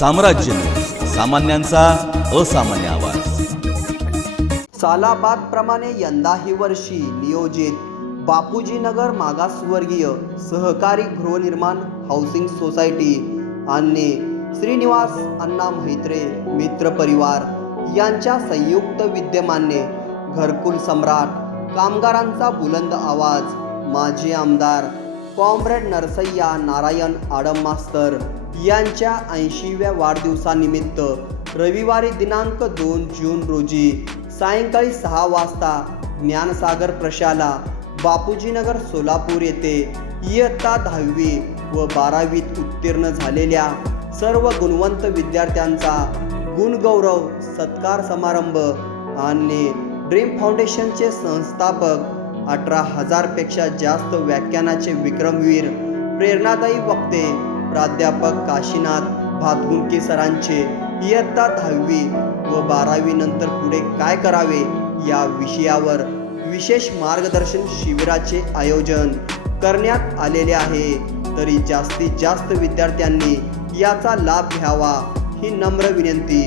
साम्राज्य, सामान्यांचा असामान्य आवाज। सालाबादप्रमाणे यंदाही वर्षी नियोजित बापूजी नगर मागासवर्गीय सहकारी गृहनिर्माण हाऊसिंग सोसायटी आणि श्रीनिवास अण्णा म्हात्रे मित्र परिवार यांच्या संयुक्त विद्यमाने घरकुल सम्राट, कामगारांचा बुलंद आवाज, माजी आमदार कॉम्रेड नरसय्या नारायण आडम मास्तर यांच्या 80व्या वाढदिवसानिमित्त रविवारी दिनांक 2 जून रोजी सायंकाळी 6 वाजता ज्ञानसागर प्रशाला बापूजी नगर सोलापूर येथे इयत्ता 10वी व 12वीत उत्तीर्ण झालेल्या सर्व गुणवंत विद्यार्थ्यांचा गुणगौरव सत्कार समारंभ आणि ड्रीम फाउंडेशनचे संस्थापक 18,000 पेक्षा जास्त व्याख्यानाचे विक्रमवीर प्रेरणादायी वक्ते प्राध्यापक काशीनाथ भातगुंडके सरांचे इयत्ता 10वी व 12वी नंतर पुढे काय करावे या विषयावर विशेष मार्गदर्शन शिबिराचे आयोजन करण्यात आलेले आहे। तरी जास्तीत जास्त विद्यार्थ्यांनी याचा लाभ घ्यावा ही नम्र विनंती।